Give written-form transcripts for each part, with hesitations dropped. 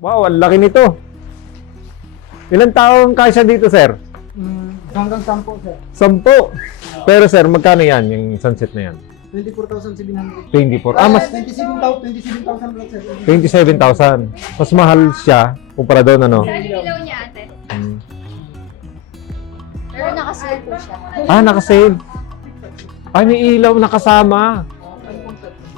Wow, ang laki nito. Ilang taong kasya dito, sir? Hanggang 10, sir. 10. Pero sir, magkano yan, yung sunset na yan? 24,700. 24. Ah, mas 27,000 lang, sir. 27,000. Mas mahal siya kumpara doon, ano? Saan yung ilaw niya, ate? Pero nakasale po siya. Ah, nakasale. Ay, may ilaw na kasama.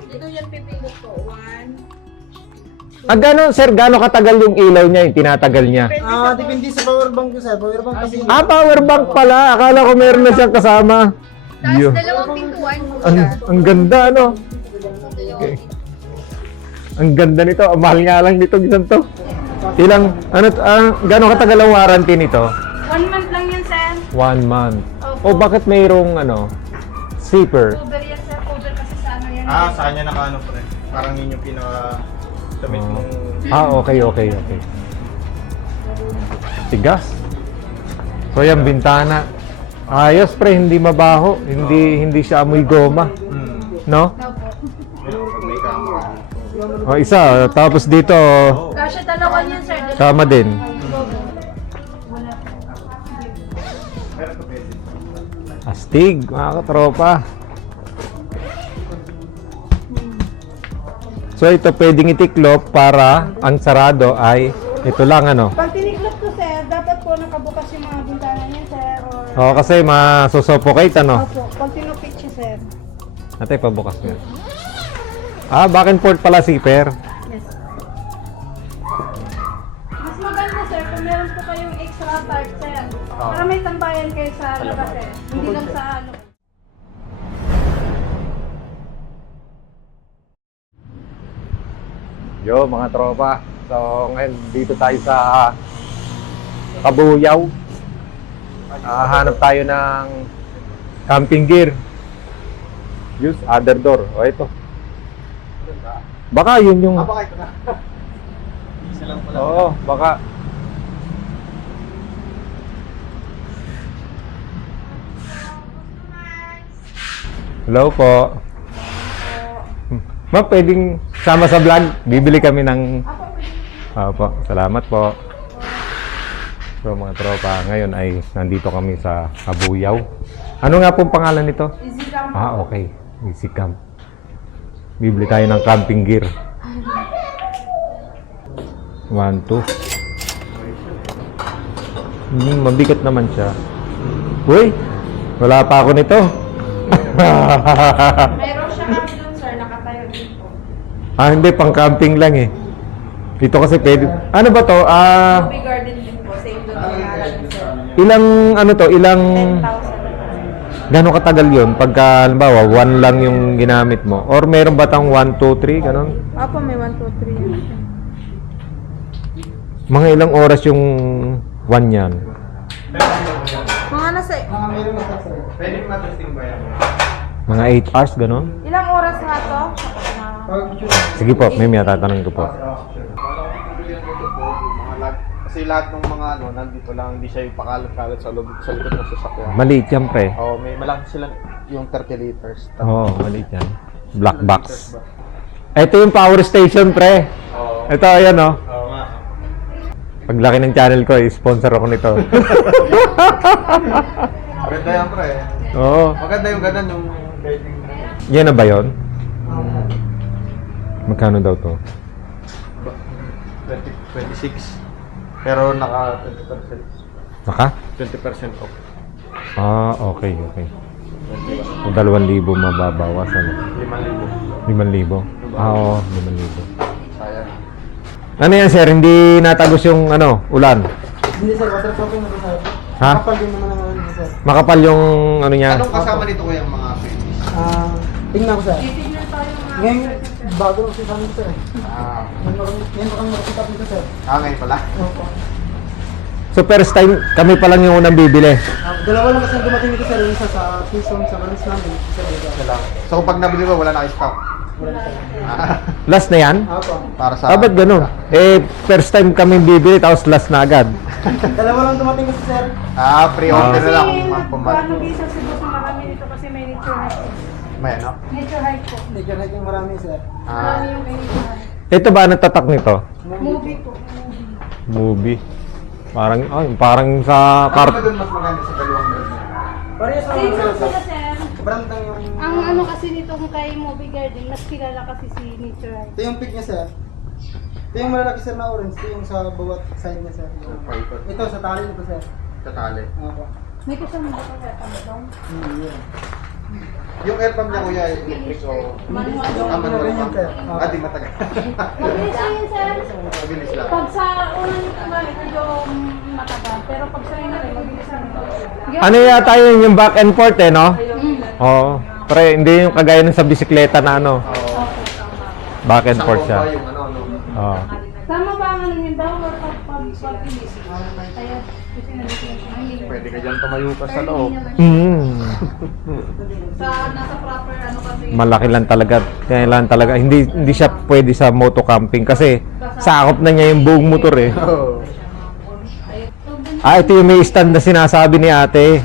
Ito yung pipindot ko. 1. Ah, gano'n, sir? Gano'n katagal yung ilaw niya, yung tinatagal niya? Depende sa power bank ko, sir. Power bank kasi. Ah, power bank pala. Akala ko meron na siyang kasama. Tapos Yo. dalawang pintuan po Ang, siya. ang ganda, ano? Okay. Ang ganda nito. Ang mahal nga lang nito, isang to. Ilang, ano, gano'n katagal ang warranty nito? 1 month lang yan, sir. 1 month. Opo. O bakit mayroong, ano, zipper? Cover yan, sir. Cover kasi sa ano yan. Sa kanya naka ano pre. Parang yun yung pinaka damit mong Ah, okay. Tigas. So, yung bintana. Ayos, pre. Hindi mabaho. Hindi siya amoy goma. No? pag may camera. O, isa. Tapos dito, Kasya dalawa yan, sir. kama din. Astig, mga katropa. So, ito pwedeng itiklop para ang sarado ay ito lang, ano? Pag tiniklop ko, sir, dapat po nakabukas yung mga bintana niya, sir. Or, O, kasi masusuffocate, ano? opo, pag tinupik siya, sir. Ate, pabukas mo yan. Ah, back and forth pala zipper. Yes. Mas maganda, sir, kung meron po kayong extra part, sir. Para may tambayan kayo sa labas, sir. Hindi lang sa ano. Yo, mga tropa. So, ngayon dito tayo sa Kabuyaw. Hanap tayo ng camping gear. Use other door. O, ito. Baka yun yung... Baka ito na. Isa lang pala. Oo, baka. Hello po. Ma'am, pwedeng sama sa vlog? Bibili kami ng... Opo, salamat po. So mga tropa, ngayon ay nandito kami sa Kabuyaw. Ano nga pong pangalan nito? Easy Ah, okay. Easy Camp. Bibili tayo ng camping gear. 1, 2. Mabigat naman siya. Uy! Wala pa ako nito. Meron siya kami doon, sir. Nakatayo din po. Hindi. Pang camping lang eh. Dito kasi pwede... Ano ba to? Coffee garden din po. Same doon yung ngalan, sir. Ilang... Ano to? Ilang... 10,000. Gano'ng katagal yun? Pagka, halimbawa, 1 lang yung ginamit mo? Or meron ba tang 1, 2, 3? Ganon? Opo, may 1, 2, 3. Mga ilang oras yung 1 yan? Mga nasa... Pwede matesting ba yan? Mga 8 hours, ganon? Ilang oras nga to? Sige po, may tatanungin ko po. Kasi lahat ng mga ano, nandito lang, hindi siya yung pakalat-kalat sa likod ng sasakyan. Maliit yan, pre. May malaki sila yung 30 liters. Oo, maliit yan. Black box. Ito yung power station, pre. Ito, ayan, oh. Oo nga. Paglaki ng channel ko, sponsor ako nito. Maganda yan pre. Oo. Maganda yung ganun yung guiding. Yan na ba yun? Magkano daw to? 26. Pero naka 20%. Naka? 20% off. Ah, okay. O 2,000 mababawas, ano? 5,000. 5,000? Ah, oo, 5,000. Sayang. Ano yan, sir? Hindi natagos yung, ano, ulan? Hindi, sir. Waterproofing na to, sir. Ha? Kapal din naman ang ano, sir. Makapal yung, ano niya? Anong kasama nito ko yung mga freebies? Tingnan ko, sir. Titignan tayo mga... Ngayon, bago lang si Samin, sir. Ah, Ngayon mo kami makikita dito, sir. ngayon pala. Opo. So, first time, kami pa lang yung unang bibili. Dalawa lang kasi ang dumating dito, sir. Yung isa sa Quezon, sa Balis namin. Isa dito. Isa lang. So kung pag nabili mo, wala na stock. Wala na, sir. Last na yan? Opo. Para sa... Ba't ganun? First time kami bibili, tapos last na agad. Dalawa lang dumating kasi, sir. Pre-order na lang. Kasi Kung pumat. nagpaano visa si boss na marami dito kasi may nature hike. May ano? Nature hike po. Nature hike yung marami, sir. Marami yung may nature hike. Ito ba ang natatak nito? Movie po. Movie. Parang sa Ano ba doon mas maganda sa dalawang brand na? Parehas naman Same sila lang sir. sila, sir. Brand lang yung... Ang ano kasi nito kung kay Movie Garden, mas kilala kasi si Nature Right. Ito yung pick niya sir. Ito yung malalaki sir na orange. Ito yung sa bawat side niya sir. Ito sa tali nito sir. Katali. Opo. May kasama ba ka kaya pang Yeah. Yung air pump niya kuya, electric o... Manual. Ano rin yun sir? Di matagal. Mabilis lang yun, sir. Mabilis lang. Pag sa unang balik, medyo mataba. Pero pag sa na rin, mabilis lang. Ano yata yun yung back and forth no? Oo. Pero hindi yung kagaya ng sa bisikleta na ano. Back and forth siya. Yung ano, Oo. Tama ba ang ano yun daw? Or pag-ilis? Kaya, kasi nandito pwede ka dyan tumayo ka sa loob. Nasa proper ano kasi. Malaki lang talaga. Kailangan talaga. Hindi siya pwede sa moto camping kasi sakop na niya yung buong motor eh. Oo. Ito yung may stand na sinasabi ni ate.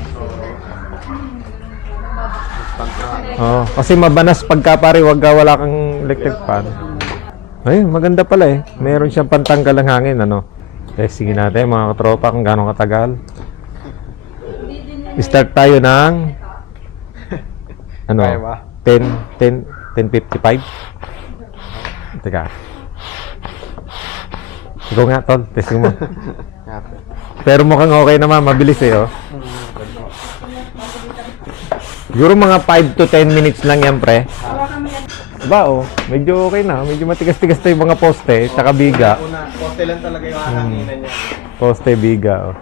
Kasi mabanas pagka pare wala kang electric fan. Ay, maganda pala eh. Meron siyang pantanggal ng hangin, ano. Testingin natin mga katropa kung gaano katagal. Start tayo ng ano? Kaya ba? 10:55. Teka. Ikaw nga, tol. Testing mo. Pero mukhang okay naman. Mabilis eh, oh. Siguro mga 5 to 10 minutes lang yan, pre. Ba, oh. Medyo okay na. Medyo matigas-tigas na yung mga poste. Tsaka biga. Una, poste lang talaga yung hanginan niya. Poste, biga, oh.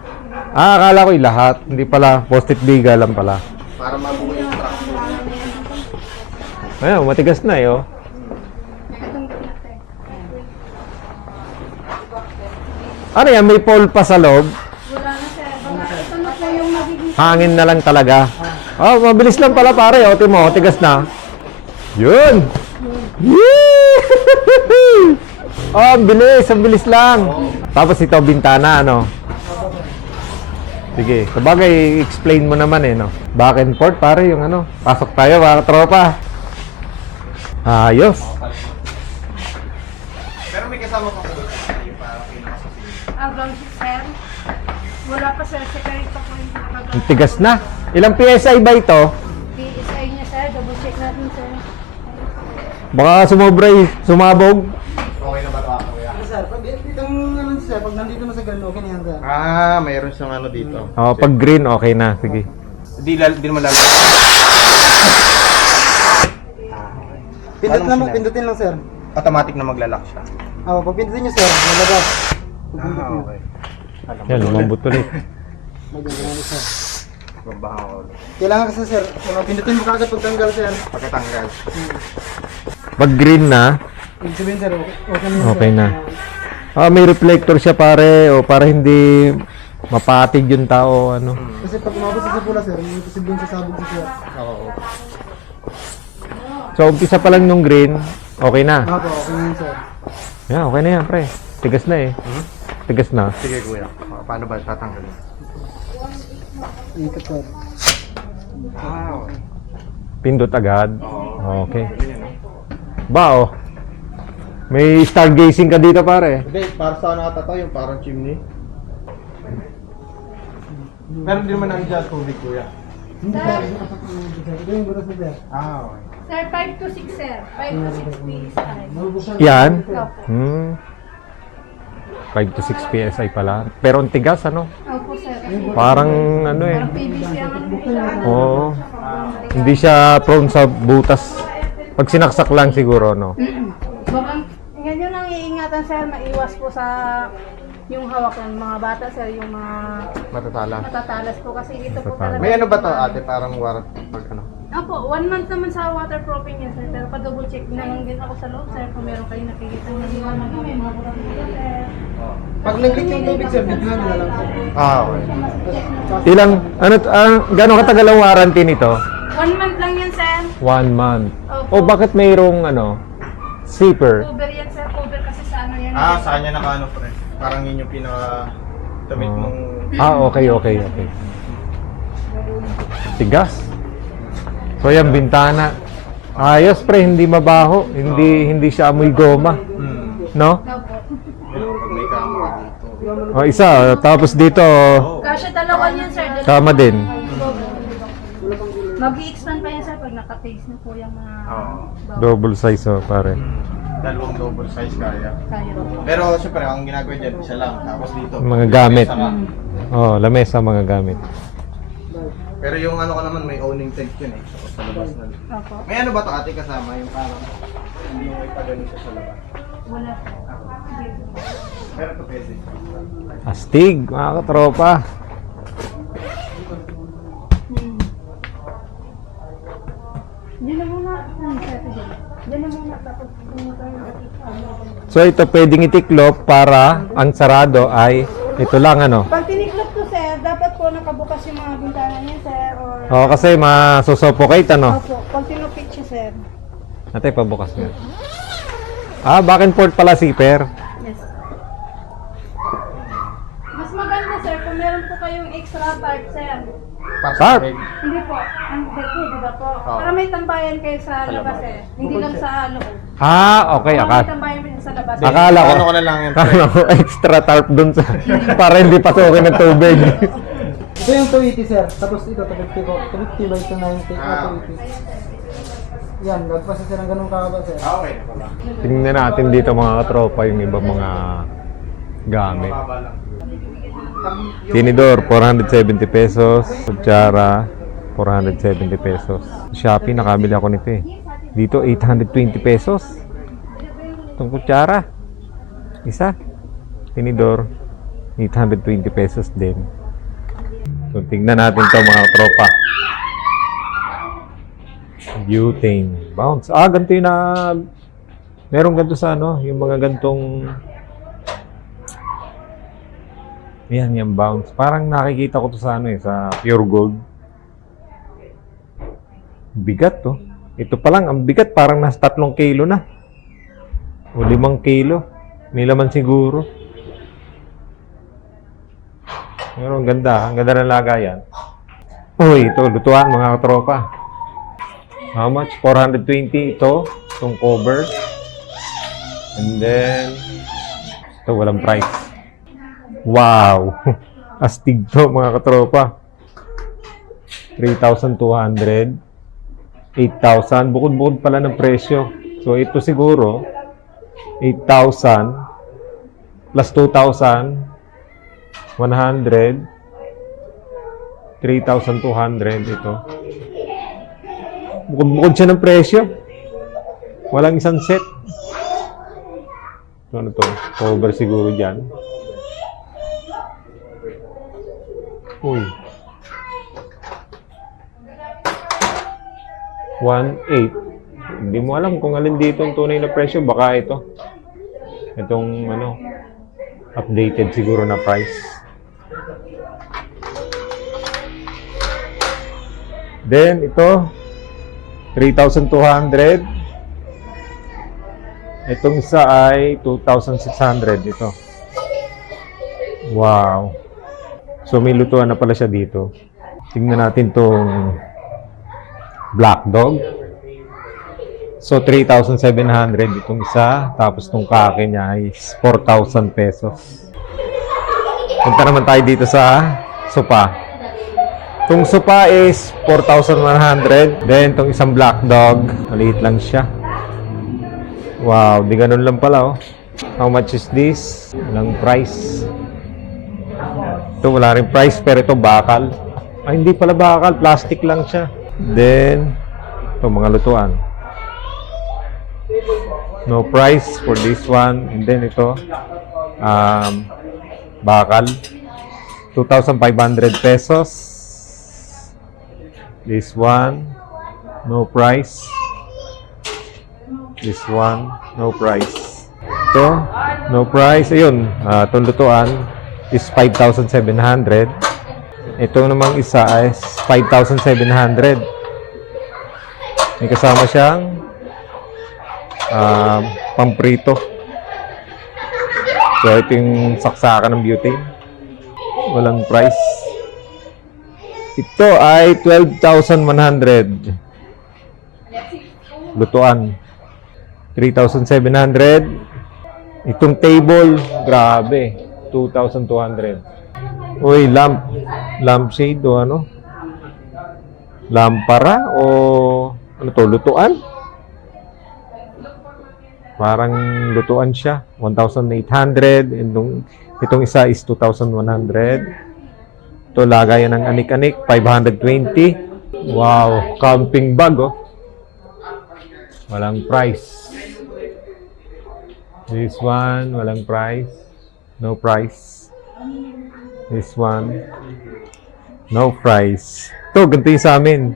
Akala ko yung lahat. Hindi pala. Poste at biga lang pala. Para mabuo yung truck. Ayun, matigas na eh, oh. Ano yan? May pole pa sa loob? Wala na, sir. Ito na po yung magiging... Hangin na lang talaga. Oh, mabilis lang pala pare. O, mo, tigas na. Yun! Yee! Oh, ang bilis lang. Tapos ito, bintana, ano? Sige, sabagay, explain mo naman eh, no? Back and forth, pare, yung ano. Pasok tayo, mga tropa. Ayos. Pero may kasama pa po para pinakasasin. Ground sheet, sir. Wala pa, sir. Separate pa po yung pinaka-ground. Ang tigas na. Ilang PSI ba ito? PSI niya, sir. Double check natin, sir. Baka sumobra eh. Sumabog. Okay na ba ito ako kuya? Sir, pag itong ano sir, pag nandito na sa ganun, okay na yan sir. Mayroon siyang ano dito. Oh, pag green, okay na. Sige. Di naman lalo. Pindutin lang sir. Automatic na maglalak siya. Pag pindutin nyo sir, lalabas. Okay. Yan, lumambot ulit. Maganda na sir. Babahan ko. Kailangan kasi sir, pindutin mo kagad pag tanggal sir. Pagkatanggal. Pag green na, Ibig sabihin sir, okay na yun, okay sir. na. May reflector siya pare o para hindi mapatig yung tao ano. Kasi pag umabot sa pula sir, may posibleng sasabog si sir. Oo. So umpisa pa lang nung green, okay na. Okay na yun sir. Yeah, okay na yan pre. Tigas na eh. Tigas na. Sige kuya. Paano ba tatanggalin? Ikot sir. Wow. Pindot agad. Okay. Bao. May stargazing ka dito pare. Hindi, para sa ano ata to, yung parang chimney. Pero hindi naman nandiyan tubig kuya. Hindi sir, ito yung butas na sir. Okay. Sir, 5 to 6, sir. 5 to 6 PSI. Yan. Opo. 5 to 6 PSI pala. Pero ang tigas ano? Opo, sir. Parang ano eh. Parang PVC ang ano siya. Oo. Hindi siya prone sa butas. Pag sinaksak lang siguro no. Bakang, ganyan ang iingatan, sir. Maiwas po sa yung hawak ng mga bata, sir. Yung mga Matatala. matatalas po. Kasi ito po Matatala. talaga. May ano ba to ate? Parang warrant pag ano? Opo, 1 month naman sa waterproofing yan, sir. Pero pa-double check na lang din ako sa loob, sir. Kung meron kayo nakikita ng mga butas dito, sir. Pag nag-leak yung tubig sir, videohan nyo na lang sir. Okay. Ilang gaano katagal ang warranty nito? 1 month lang yan, sir. 1 month. Opo. O bakit mayroong ano? Zipper? Cover yan, sir. Cover kasi sa ano yan. Sa kanya naka ano pre. Parang yun yung pinaka damit Oh. mong Okay. Tigas. So yan, bintana. Ayos pre, hindi mabaho. Hindi siya amoy goma. No? Opo. O, isa. Tapos dito, Kasya dalawa yan, sir. sama din. Mag-i-expand pa yan, sir, pag naka-taste na po yung mga bawang. Double size, oh, pare. Dalawang double size kaya. Kaya po. Pero syempre, ang ginagawa dyan, isa lang. Tapos dito. Mga gamit. isa ka. Oh, lamesa, mga gamit. Pero yung ano ko naman, may owning tank yun eh. Tapos sa labas na. Opo. May ano ba ito ate kasama? Yung parang hindi mo ipagaling sa labas. Wala po. Pero ito pwede. Astig, mga katropa. Diyan na muna. Sir, diyan na muna. Tapos pumunta yung So ito pwedeng itiklop para ang sarado ay ito lang ano. Pag tiniklop to, sir, dapat po nakabukas yung mga bintana niya, sir, or... Oo, kasi masusuffocate ano. Opo, pag tinupik siya, sir. Ate, pabukas nga. Ah, back and forth pala zipper. Yes. Mas maganda, sir, kung meron po kayong extra tarp, sir. Tarp? Hindi po. Ang pwede, diba po? Oo. Para may tambayan kayo sa labas, eh. Hindi lang sa loob. Ah, okay, Para may akala. tambayan kayo sa labas. Akala ko. Ano ko na lang yan. Akala ko extra tarp dun sa para hindi pasukin ng tubig. Ito yung 280 sir. Tapos ito, 250 ko. 250 by 290. Ah, 280. Yan, nagpasa sir ng ganun kakaba sir. Okay, wala. Tingnan natin dito mga katropa yung iba mga gamit. Mababa lang. Tinidor, 470 pesos. Kutsara, 470 pesos. Shopee, nakabili ako nito eh. Dito, 820 pesos. Itong kutsara. Isa. Tinidor, 820 pesos din. So, tingnan natin to mga tropa. Butane. Bounce. Ah, ganito yung na... Meron ganito sa ano, yung mga gantong... Yan, yung bounce. Parang nakikita ko to sa ano eh, sa Pure Gold. Bigat to. Ito pa lang, ang bigat. Parang nasa 3 kilo na. O 5 kilo. May laman siguro. Pero ang ganda. Ang ganda ng lagayan. Uy, ito. Lutuan mga katropa. How much? 420 ito. Itong cover. And then, ito walang price. Wow! Astig to mga katropa. 3,200. 8,000. Bukod-bukod pala ng presyo. So ito siguro 8,000 plus 2,000 100 3,200 ito. Bukod-bukod siya ng presyo. Walang isang set. So, ano to? Cover siguro dyan. Uy. 1,800. Hindi mo alam kung alin dito ang tunay na presyo. Baka ito. Itong ano, updated siguro na price. Then ito 3,200. Itong isa ay 2,600 ito. Wow. So may lutuan na pala siya dito. Tingnan natin tong Black Dog. So 3,700 itong isa. Tapos tong kake niya ay 4,000 pesos. Punta naman tayo dito sa sopa. Itong sopa is 4,100. Then itong isang Black Dog, maliit lang siya. Wow, di ganun lang pala oh. How much is this? Walang price. Ito wala rin price, pero ito bakal. Ay, hindi pala bakal, plastic lang siya. Then ito mga lutuan. No price for this one. And then ito bakal, 2,500 pesos. This one no price. This one no price. Ito no price. Ayun, itong lutuan is 5,700. Ito namang isa is 5,700. May kasama siyang pamprito. So ito yung saksakan ng butane. Walang price. Ito ay 12,100. Lutuan 3,700. Itong table, grabe. 2,200. Uy, lampshade o ano? Lampara o ano to, lutuan? Parang lutuan siya. 1,800. Itong isa is 2,100. Ito, lagayan ng anik-anik. 520. Wow, camping bag, oh. Walang price. This one, walang price. No price. This one, no price. Ito, ganito yung sa amin.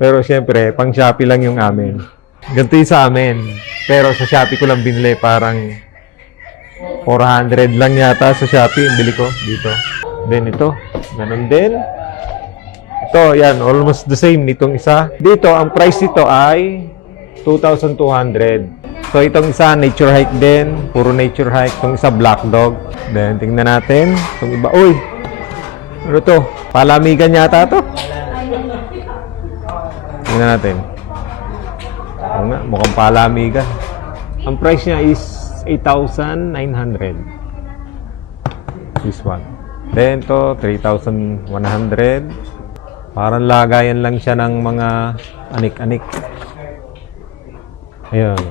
Pero syempre, pang Shopee lang yung amin. Ganito yung sa amin. Pero sa Shopee ko lang binili. Parang 400 lang yata sa Shopee. Bili ko dito. Then ito, ganun din. Ito, yan, almost the same nitong isa. Dito, ang price nito ay 2,200. So, itong isa, nature hike din. Puro nature hike. Itong isa, black dog. Then, tingnan natin. Itong iba, uy! Ano to? Palamigan yata to? Tingnan natin. Oo nga, mukhang palamigan. Ang price niya is 8,900. This one. Then, to 3,100. Parang lagayan lang siya ng mga anik-anik. Ayun.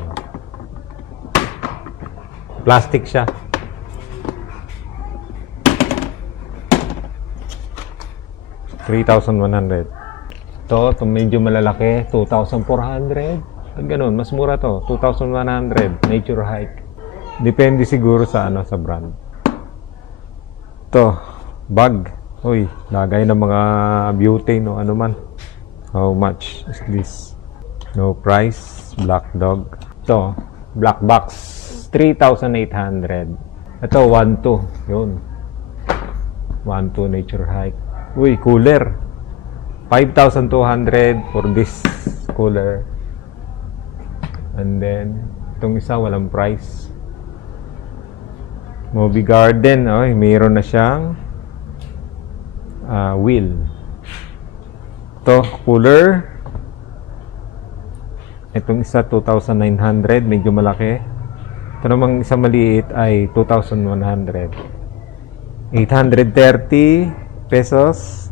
Plastic siya. $3,100. Ito medyo malalaki. 2,400. Pag ganun, mas mura to. 2,100. Nature hike. Depende siguro sa sa brand. Ito, bag. Uy, lagay ng mga beauty, no? Ano man. How much is this? No price. Black dog. Ito, black box. 3,800. Ito, 1,2. Yun. 1,2 nature hike. Uy, cooler. 5,200 for this cooler. And then, itong isa, walang price. Movie Garden. Ay, mayroon na siyang wheel. Ito, cooler. Itong isa, 2,900. Medyo malaki. Ito namang isa maliit ay 2,100. 830 pesos.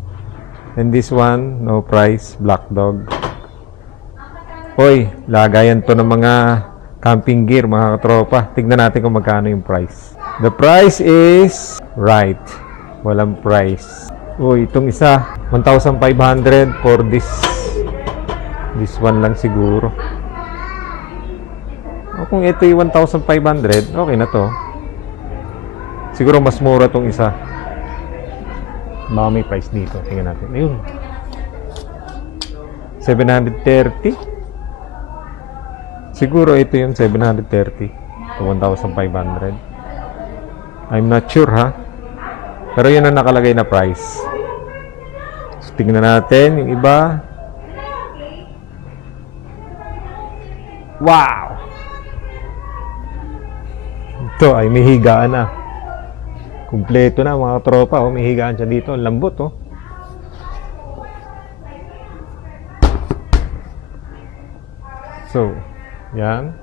And this one, no price. Black dog. Hoy, lagayan to ng mga camping gear, mga katropa. Tignan natin kung magkano yung price. The price is right. Walang price. Uy, itong isa, 1,500 for this one lang siguro. O kung ito yung 1,500, okay na to. Siguro mas mura tong isa. Baka may price dito. Tingnan natin. Ayun. 730. Siguro ito yung 730 to 1,500. I'm not sure, ha? Pero yun ang nakalagay na price. So, tingnan natin yung iba. Wow! Ito ay may higaan na. Kumpleto na mga tropa. Oh, may higaan siya dito. Ang lambot, oh. So, yan.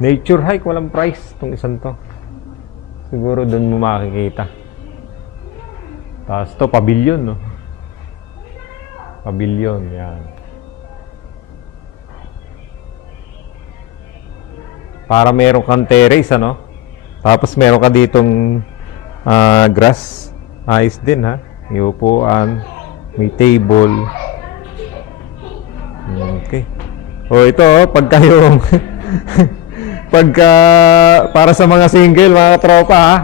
Nature hike, walang price itong isang to. Siguro doon mo makikita. Tapos to, pavilion, no? Pavilion, yan. Para meron kang terrace, ano? Tapos meron ka ditong grass. Ayos din, ha? May upuan, may table. Okay. O, ito, pagka yung... pagka... para sa mga single, mga tropa, ha?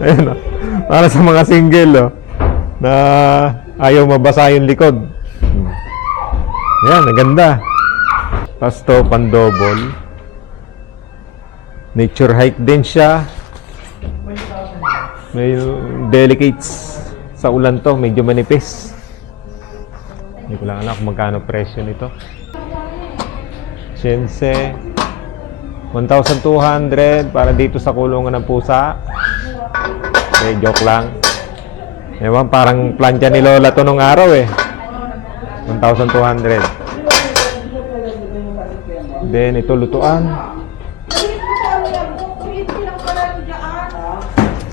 Ayan, oh. Para sa mga single, oh, na ayaw mabasa yung likod. Ayan, naganda. Tapos to, pandouble. Nature hike din siya. May delicates sa ulan to, medyo manipis. Hindi ko lang alam kung magkano presyo nito. Shense 1,200 para dito sa kulungan ng pusa. Okay, joke lang. Ewan, parang plancha ni Lola to nung araw, eh. 1,200. Then ito lutuan.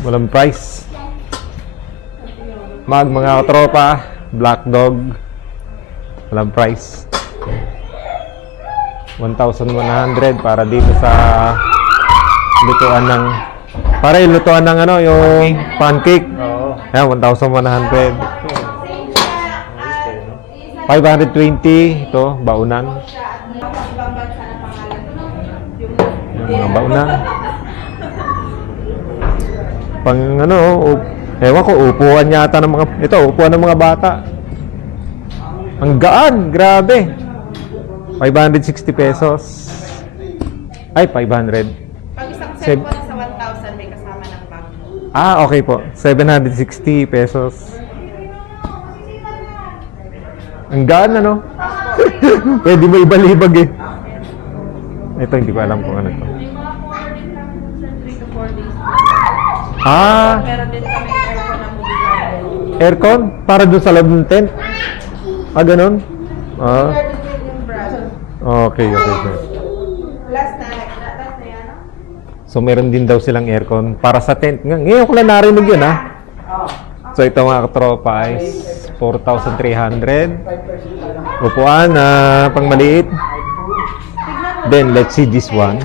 Walang price. Mga katropa, black dog. Walang price. 1,100 para dito sa lutuan ng para yung lutuan ng ano, yung pancake. Oo. Ayan, 1,100. 520 ito, baunan. Yung mga baunan. Pang ano, ewan ko, upuan yata ng mga, ito, upuan ng mga bata. Ang gaan, grabe. 560 pesos. Ay, 500. Pag isang Seb- set po sa 1,000 may kasama ng bag. Ah, okay po. 760 pesos. Ang gaan, ano? Pwede mo ibalibag eh. Ito, hindi ko alam kung ano to. May mga ordering namin sa 3 to 4 days. Ah, Meron din kami aircon na movie garden. aircon? Para doon sa loob ng tent? Ah, ganun? Ah, Meron din yung brand. okay, okay. Last na yan. So, meron din daw silang aircon para sa tent. Ngayon ko lang narinig yun, ha? So, ito mga katropa ay 4,300. Upuan na pang maliit. Then, let's see this one.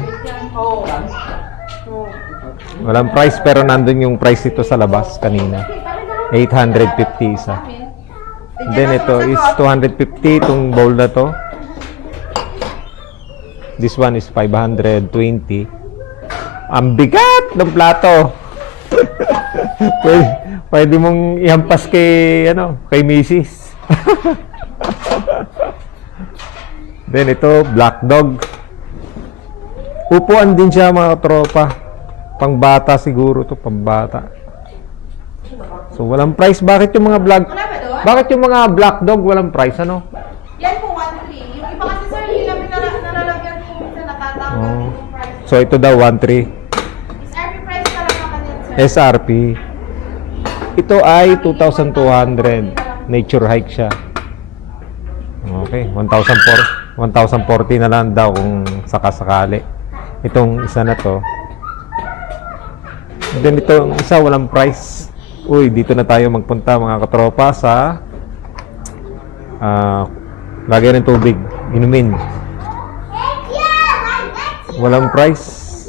Walang price pero nandun yung price ito sa labas kanina. 850 isa. Then, ito is 250 itong bowl na to. This one is 520. Ang bigat ng plato. pwede mong ihampas kay kay Mrs. Then ito, black dog. Upuan din siya mga tropa. Pangbata siguro to, pangbata. So walang price. Bakit yung mga black? Wala ba doon? Bakit yung mga black dog walang price ano? Yan po 1,300. Yung iba kasi sir, yung namin nalalagyan po minsan natatawag Oh. yung price. So ito daw 1,300. SRP price pa lang naman yan sir. SRP. Ito ay 2,200. Nature hike siya. Okay, 1,040 na lang daw kung sakasakali. Itong isa na to. Then itong isa walang price. Uy, dito na tayo magpunta mga katropa sa lagay ng tubig. Inumin. Walang price.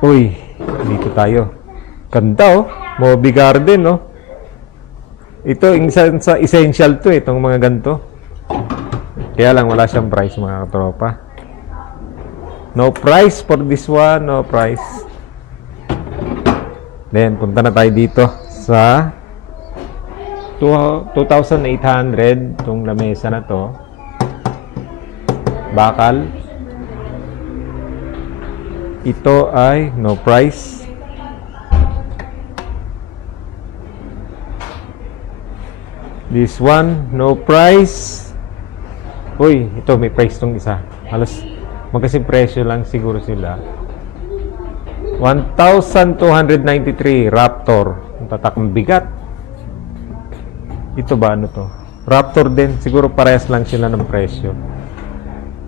Uy, dito tayo. Ganda oh. Moby Garden oh. Ito, sa essential to itong mga ganito. Kaya lang wala siyang price mga katropa. No price for this one, no price. Then, punta na tayo dito sa 2,800 itong lamesa na to. Bakal. Ito ay no price. This one, no price. Uy, ito may price tong isa. Halos magkasing presyo lang siguro sila. 1,293 Raptor. Ang tatakang bigat. Ito ba ano to? Raptor din. Siguro parehas lang sila ng presyo.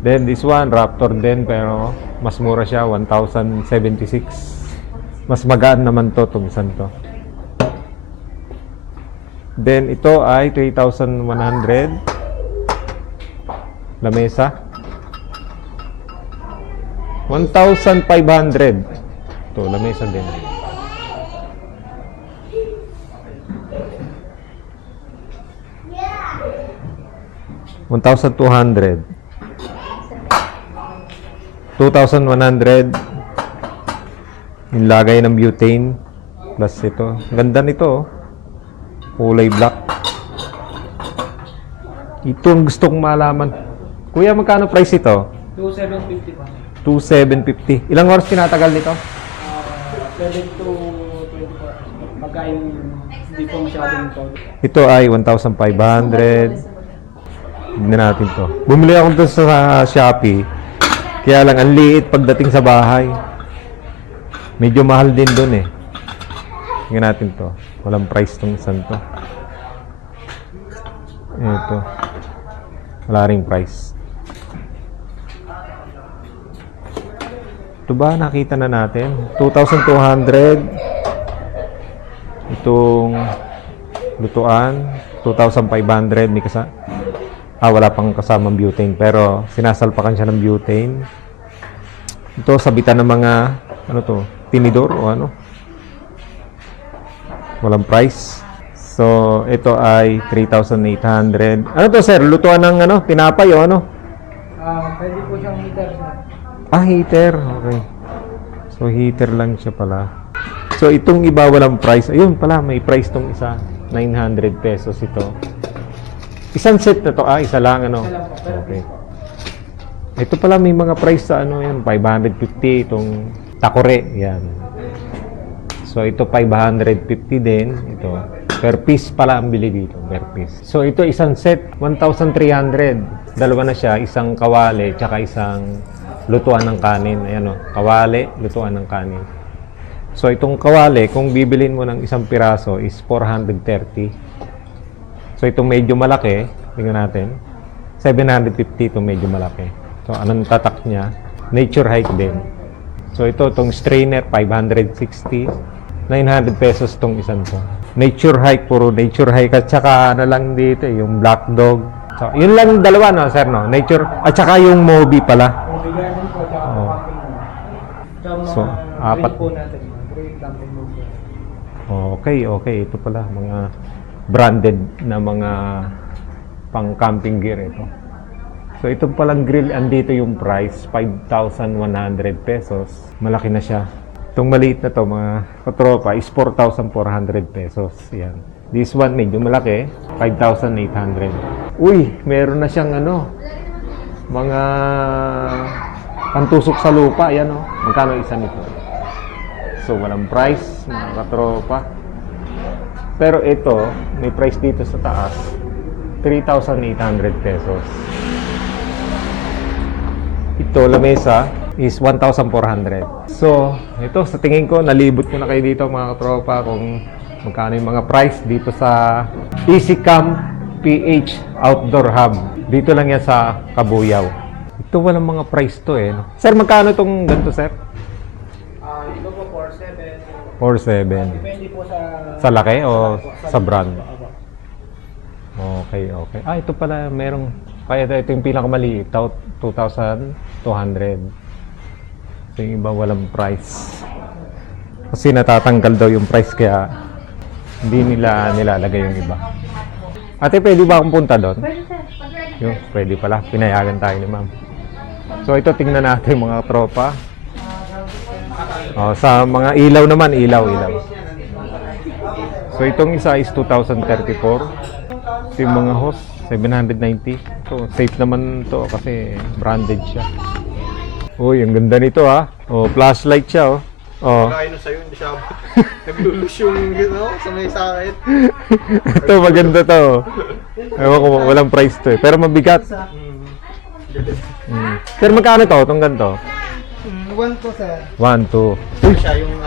Then this one, Raptor din pero mas mura siya, 1,076. Mas magaan naman to itong isang to. Then ito ay 3,100. Lamesa. 1,500. Ito, lamesa din. $1,200. 2,100. Yung lagay ng butane. Plus ito. Ganda nito. Kulay black. Ito ang gusto kong malaman. Kuya, magkano price ito? 2,750 pa. 2,750. Ilang oras tinatagal nito? 7 to 24. Pagkain hindi po masyadong tol. Ito ay 1,500. Tignan natin to. Bumili ako dito sa Shopee. Kaya lang, ang liit pagdating sa bahay. Medyo mahal din dun eh. Tignan natin to. Walang price tong isang to. Ito. Wala ring price. Ito ba, nakita na natin? 2,200. Itong lutuan, 2,500. May wala pang kasamang butane. Pero sinasalpakan siya ng butane. Ito, sabitan ng mga, ano to, tinidor o ano? Walang price. So, ito ay 3,800. Ano to, sir? Lutuan ng ano? Tinapay o ano? Pwede po siyang heater, sir. Heater. Okay. So, heater lang siya pala. So, itong iba walang price. Ayun pala, may price tong isa. 900 pesos ito. Isang set na to. Isa lang, ano? Isa lang po, pero Okay. Ito pala, may mga price sa ano yan. 550 itong takore. Yan. So, ito 550 din. Ito. Per piece pala ang bili dito. Per piece. So, ito isang set. 1,300. Dalawa na siya. Isang kawali, tsaka isang lutuan ng kanin. Ayan o. Kawali, lutuan ng kanin. So, itong kawali, kung bibilin mo ng isang piraso is 430. So, itong medyo malaki, tingnan natin. 750 itong medyo malaki. So, anong tatak niya? Nature Hike din. So, itong strainer, 560. 900 pesos itong isang to. Nature Hike, puro Nature Hike. At saka, ano lang dito, yung Black Dog. So, yun lang dalawa, no, sir, no? Nature, at saka yung Moby pala. Bigyan din po, tsaka Oo. camping mo. Tsaka mga So, apat. grill po natin. Grill camping mo. Okay. Ito pala, mga branded na mga pang-camping gear ito. So, ito palang grill, andito yung price, 5,100 pesos. Malaki na siya. Itong maliit na to, mga katropa, is 4,400 pesos. Yan. This one, medyo malaki, 5,800. Uy, meron na siyang ano, mga pantusok sa lupa. Yan o. Magkano isa nito? So, walang price, mga katropa. Pero ito, may price dito sa taas, 3,800 pesos. Ito, lamesa, is 1,400. So, ito, sa tingin ko, nalibot ko na kayo dito, mga katropa, kung magkano yung mga price dito sa Easy Camp PH Outdoor Hub. Dito lang yan sa Kabuyaw. Ito, walang mga price to eh. No? Sir, magkano itong ganito, sir? Ito po, 4,700. 4,700. Depende po Sa laki o sa brand? Okay. Ito pala, merong, kaya ito yung pinakamaliit, 2,200. So, yung iba walang price. Kasi natatanggal daw yung price, kaya hindi nila nilalagay yung iba. Ate, pwede ba akong punta doon? Pwede, sir. Pag-ready. Yung, pwede pala, pinayagan tayo ni ma'am. So, ito tingnan natin mga tropa. Sa mga ilaw naman, ilaw. So, itong isa is 2,034. Ito yung mga hose, 790. So, safe naman to kasi branded siya. Uy, ang ganda nito ha. Flashlight siya Kaya na sa'yo, hindi siya abot. Naglulus yung sa may sakit. Ito, maganda to. Ewan ko, walang price to eh. Pero mabigat. Sir, magkano to? Itong ganito? 1 po, sir. 1, 2. Siya yung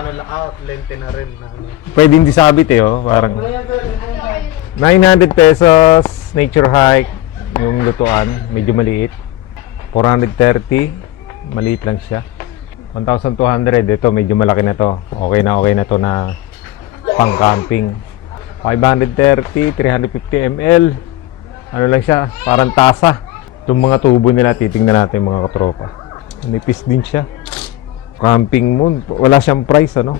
lente na rin. Pwede hindi sabit eh, Parang 900 pesos, Nature Hike, yung lutuan, medyo maliit. 430, maliit lang siya. 1,200, ito medyo malaki na to. Okay na to na pang-camping. 530, 350 ml. Ano lang siya, parang tasa. Itong mga tubo nila, titingnan natin mga katropa. Nipis din siya. Camping moon, wala siyang price, ano?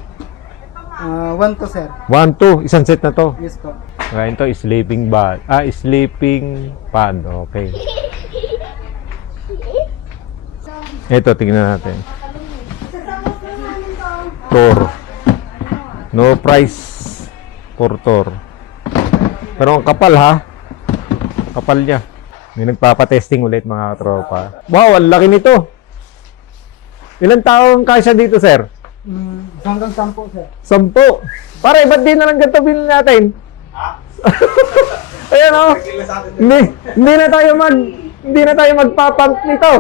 1 to, sir. 1, 2, isang set na to. Yes po. Ngayon to, sleeping bag. Sleeping pad. Okay. Ito, tingnan natin. Tor. No price for Tor. Pero ang kapal ha. Kapal niya. May nagpapatesting ulit mga tropa. Wow, ang laki nito. Ilang tao ang kasya dito, sir? Hanggang 10, sir. 10. Pare, ba't di na lang ganito bilhin natin? Ayan o. Hindi na tayo magpapump nito.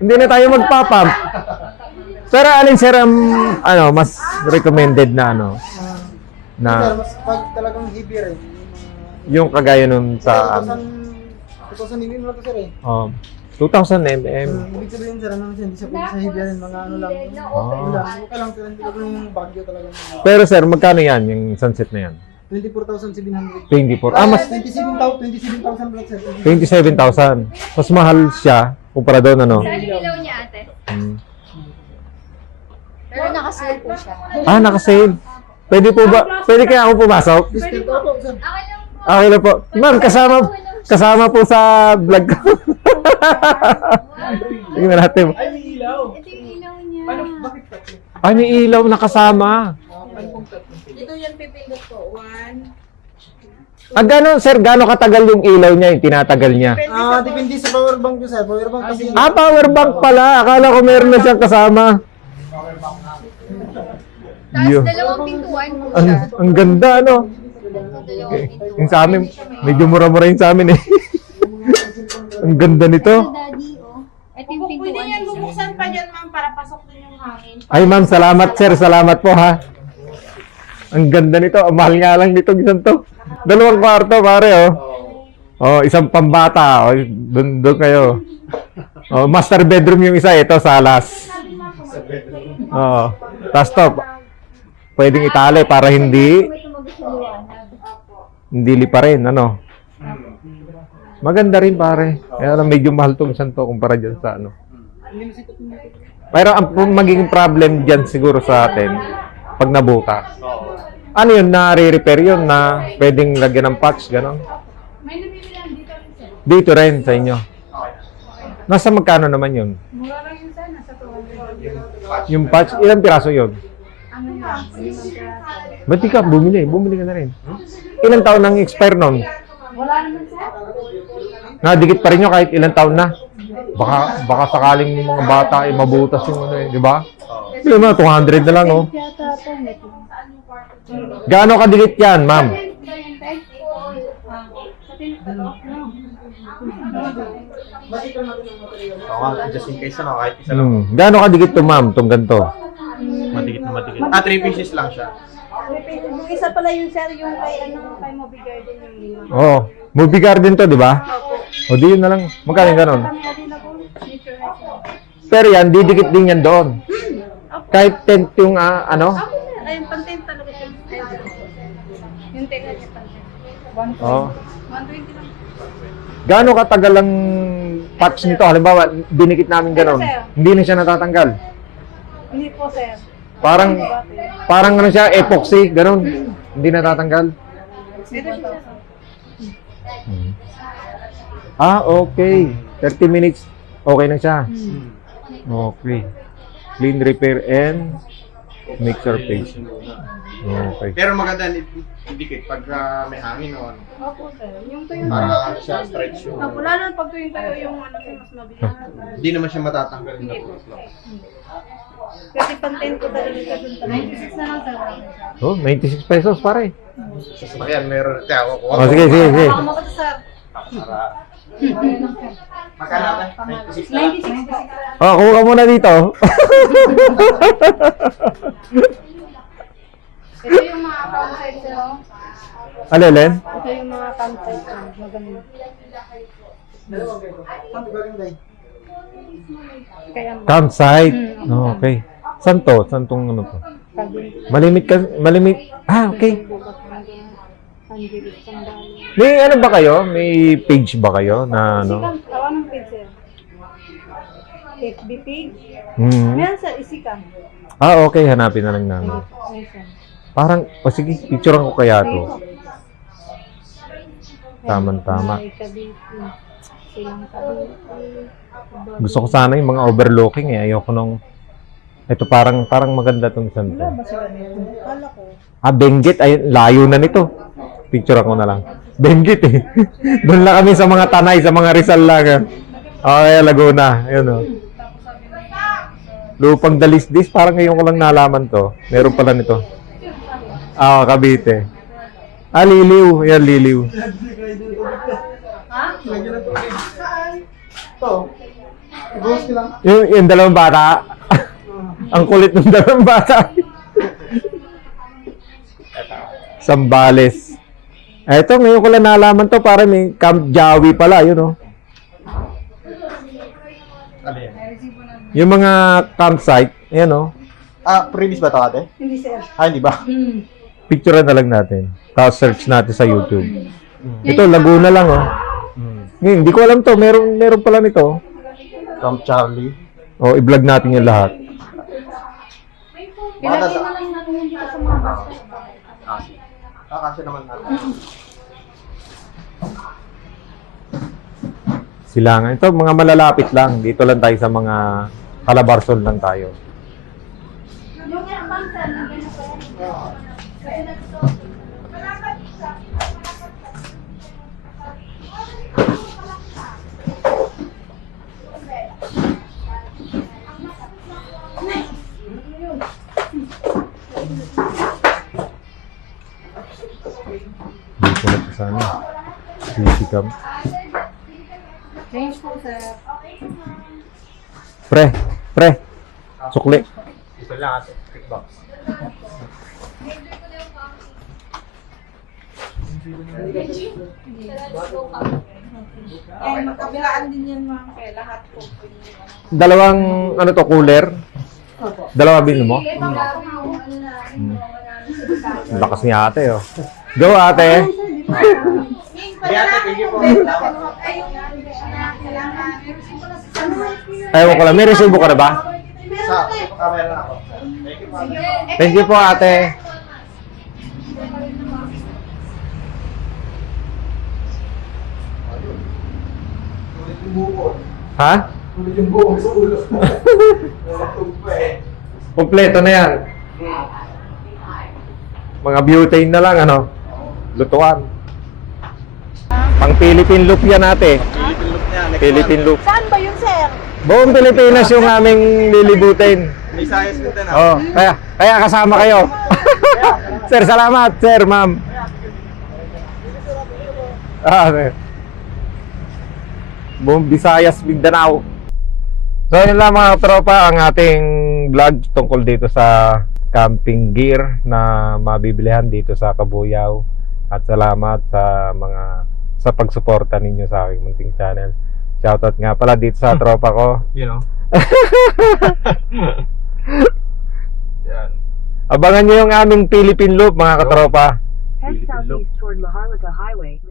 Hindi na tayo magpapump. Pero alin sir ang mas recommended na Sir, mas pag talagang heavy rin. yung kagaya nun sa 2,000 ml na to, sir eh. 2,000 mm. Ibig sabihin sir, ano siya, hindi siya pwede sa hibya rin, mga ano lang. Wala, okay lang sir, hindi lang yung bagyo talaga. Pero sir, magkano yan, yung sunset na yan? 24,700. 24. Ah, mas 27,000 plus sir. 27,000. Mas mahal siya kumpara doon, ano? Saan yung ilaw niya, ate? Hmm. Pero nakasale po siya. Ah, naka-sale. Pwede po ba? Pwede kaya ako pumasok? Discount ako sir. Okay na po. Ma'am, kasama po sa vlog ko. Tingnan natin. Ito yung ilaw niya. Bakit pa? Ay, may ilaw na kasama. Ito yan pipindot ko. 1. Ah, gano'n, sir? Gano'n katagal yung ilaw niya, yung tinatagal niya? Depende sa power bank ko sir. Power bank kasi. Ah, power bank pala. Akala ko meron na siyang kasama. Tapos Yo. dalawang pintuan po Ang, siya. ang ganda, ano? Dalawang pintuan. Yung sa amin, medyo mura-mura yung sa amin eh. Ang ganda nito. Daddy, oh. Ito yung Pwede pintuan yan niya. bubuksan pa dyan, ma'am, para pasok din yung hangin. Ay, ma'am, salamat, sir. Salamat po, ha. Ang ganda nito. Ang mahal nga lang nito, isang to. 2 kwarto, pare, oh. Oh, isang pambata. Oh, doon kayo. Oh, master bedroom yung isa. Ito, salas. Oh. Tapos to, pwedeng itali para hindi lipa rin, ano. Maganda rin, pare. Kaya lang medyo mahal tong isang to kumpara dyan sa ano. Pero ang magiging problem dyan siguro sa atin, pag nabutas. Ano yun, na-repair yun, na pwedeng lagyan ng patch, gano'n? May nabili lang dito rin, sir. Dito rin sa inyo. Nasa magkano naman yun? Mura lang yun, sir. Nasa 200. Yung patch, ilang piraso yun? Ano yun? Limang piraso. Ba't di ka bumili? Bumili ka na rin. Ilang taon nang expire nun? Wala naman, sir. Nadikit pa rin nyo kahit ilang taon na. Baka sakaling yung mga bata ay mabutas yung ano eh, di ba? Yun na, 200 na lang oh. Yata po, neto. Gaano kadikit yan, ma'am? Just in case ano, kahit isa lang. Gaano kadikit to, ma'am, tong ganito? Madikit na madikit. 3 pieces lang siya. Yung isa pala yung sir, yung kay kay Moby Garden yung lima. Oh, movie garden to, di ba? O di yun na lang. Magkano yung ganon? Kami available, nature restaurant. Pero yan, didikit din yan doon. Kahit tent yung ano? Ako sir, ayun, pantent talaga siya. Yung tenga niya pantent. Oh. 120 lang. Gaano katagal ang patch nito? Halimbawa, dinikit namin ganon. Hindi na siya natatanggal. Hindi po sir. Parang ano siya, epoxy, ganon. Hindi natatanggal. Ito siya. Ah, okay. 30 minutes, okay na siya. Okay. Clean, repair, and mixer paste. Okay. Pero maganda dikit pag may hangin o ano. Opo sir. Yung tuyo. Para siya stretch yung... Opo, lalo pag tuyo tayo yung ano sir, mas mabilis. Hindi naman siya matatanggal na close lang. Kasi pantent ko talaga siya dun. 96 na lang sir. Oh, 96 pesos pare. Sa sasakyan meron. Kaya ako Oh, sige. Baka mo ko sir. Para... Magkano ba? 96 na lang. 96 po. Oh, kuha ka muna dito. Ito yung mga campsite sir. Oh. Alelen? Ito yung mga campsite sir. Maganda. Saan galing day? Kaya Campsite. Oh, okay. Saan to? Saan tong ano to? Malimit. Ah, okay. May ano ba kayo? May page ba kayo na ano? Anong page sir? FB page? Hmm. Meron sa Isikam. Ah, okay. Hanapin na lang namin. Parang, sige, picturean ko kaya to. Tama. Silang Cavite. Gusto ko sana yung mga overlooking eh. Ayoko nung... Ito parang maganda tong isang to. Kala ko. Ah, Benguet. Ay, layo na nito. Picturean ko na lang. Benguet eh. Doon lang kami sa mga Tanay, sa mga Rizal lang. Okay, Laguna. Ayun o. Lupang Dalisdis. Parang ngayon ko lang nalaman to. Meron pala nito. Ah, Cavite. Ah, Liliw. Yan, Liliw. Lagyan ng tubig. Ito. I-boss ko lang. Yung dalawang bata. Ang kulit ng dalawang bata. Sambales. Eto, ngayon ko lang nalaman to. Para may Camp Jawi pala. Yun, oh. Yung mga campsite, ayan o, Previous ba ito ate? Hindi, sir. Hindi ba? picturean na lang natin. Tapos search natin sa YouTube. Ito, Laguna lang oh. Hindi ko alam to, meron pala nito. Camp Charlie. O, i-vlog natin yung lahat. Ilagay na lang natin yung dito sa mga bus. Kasi naman natin. Silangan. Ito, mga malalapit lang. Dito lang tayo sa mga Calabarzon lang tayo. Yung yan, ma'am, sir, nandiyan na po yan. Dito na sa sana. Easy cam. Change po, sir. Pre. Sukli. Ito lang ate. Kickbox. Eh, magkabilaan din yan mga kaya lahat po. Dalawang, ano to, cooler? Dalawa bin mo? Lakas ni ate, oh. Go, ate. Ewan ko lang, may resibo ka na ba? Sa camera na ako. Thank you, Father. Thank you po, ate. Ha? Kompleto na yan. Mga butane na lang, ano? Lutuan. Pang Philippine loop yan, ate. Philippine loop niya. Next Philippine loop. Saan ba yun, sir? Buong Pilipinas yung aming lilibutin. one. May science din din Oh, kaya kasama kayo. Sir, salamat, sir, ma'am. Sir. Buong Visayas, Mindanao. So, yun lang mga tropa ang ating vlog tungkol dito sa camping gear na mabibilihan dito sa Kabuyao. At salamat sa pagsuporta ninyo sa aking munting channel. Shoutout nga pala dito sa tropa ko. You know. Yan. Abangan nyo yung aming Philippine Loop mga katropa. Head southeast toward Maharlika Highway.